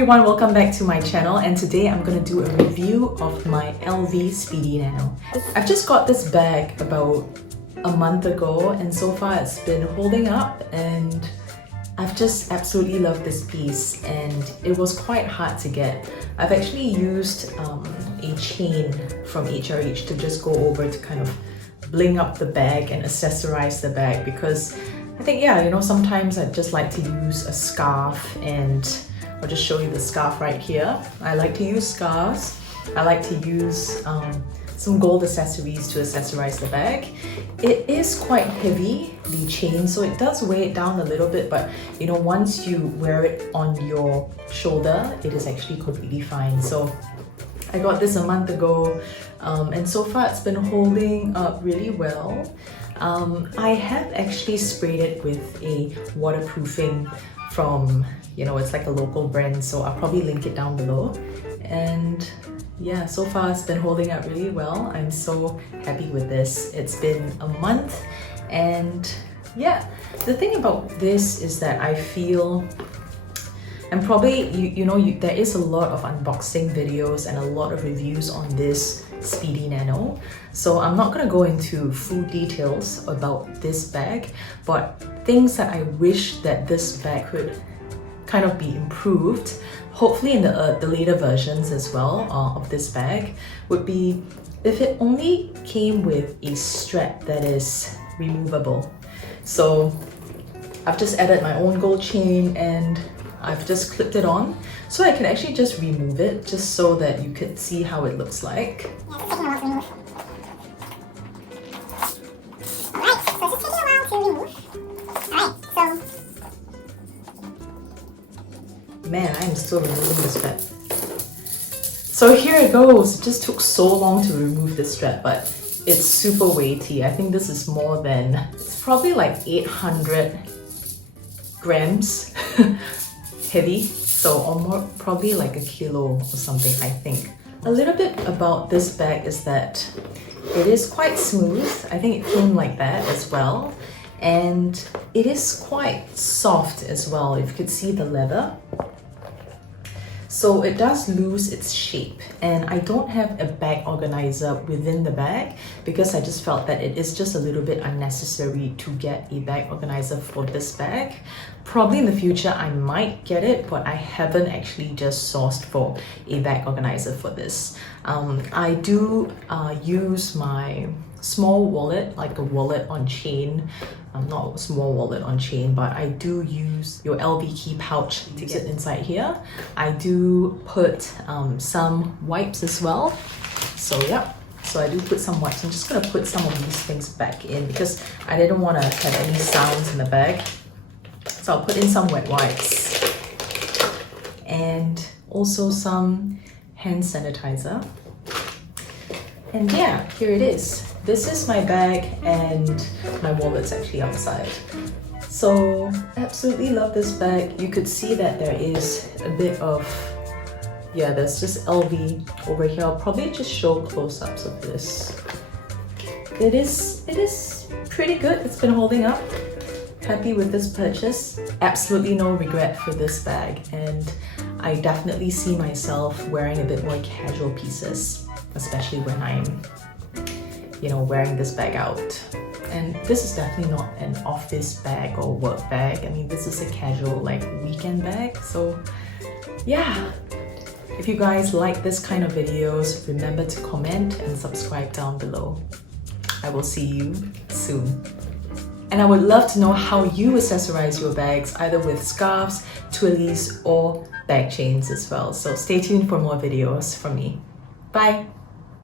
everyone, welcome back to my channel, and today I'm going to do a review of my LV Speedy Nano. I've just got this bag about a month ago and so far it's been holding up, and I've just absolutely loved this piece, and it was quite hard to get. I've actually used a chain from HRH to just go over to kind of bling up the bag and accessorize the bag, because I think, sometimes I just like to use a scarf, and I'll just show you the scarf right here. I like to use scarves. I like to use some gold accessories to accessorize the bag. It is quite heavy, the chain, so it does weigh it down a little bit, but once you wear it on your shoulder, it is actually completely fine. So I got this a month ago, and so far it's been holding up really well. I have actually sprayed it with a waterproofing from, it's like a local brand, so I'll probably link it down below. And yeah, so far it's been holding up really well. I'm so happy with this. It's been a month, and yeah, the thing about this is that I feel, and probably there is a lot of unboxing videos and a lot of reviews on this Speedy Nano, so I'm not going to go into full details about this bag, but things that I wish that this bag could kind of be improved, hopefully in the later versions as well of this bag, would be if it only came with a strap that is removable. So I've just added my own gold chain and I've just clipped it on, so I can actually just remove it, just so that you could see how it looks like. Man, I am still removing the strap. So here it goes. It just took so long to remove the strap, but it's super weighty. I think this is more than, it's probably like 800 grams heavy, so almost probably like a kilo or something, I think. A little bit about this bag is that it is quite smooth. I think it came like that as well, and it is quite soft as well, if you could see the leather. So it does lose its shape, and I don't have a bag organizer within the bag because I just felt that it is just a little bit unnecessary to get a bag organizer for this bag. Probably in the future I might get it, but I haven't actually just sourced for a bag organizer for this. I do use my small wallet, like a wallet on chain, not a small wallet on chain, but I do use your LV key pouch to get inside here. I do put some wipes as well. So yeah, so I do put some wipes. I'm just gonna put some of these things back in because I didn't want to have any sounds in the bag. So I'll put in some wet wipes and also some hand sanitizer. And yeah, here it is. This is my bag, and my wallet's actually outside. So absolutely love this bag. You could see that there is a bit of, there's just LV over here. I'll probably just show close-ups of this. It is pretty good. It's been holding up. Happy with this purchase. Absolutely no regret for this bag, and I definitely see myself wearing a bit more casual pieces, especially when I'm wearing this bag out. And this is definitely not an office bag or work bag. I mean, this is a casual, like, weekend bag. So yeah, if you guys like this kind of videos, remember to comment and subscribe down below. I will see you soon. And I would love to know how you accessorize your bags, either with scarves, twirlies, or bag chains as well. So stay tuned for more videos from me. Bye!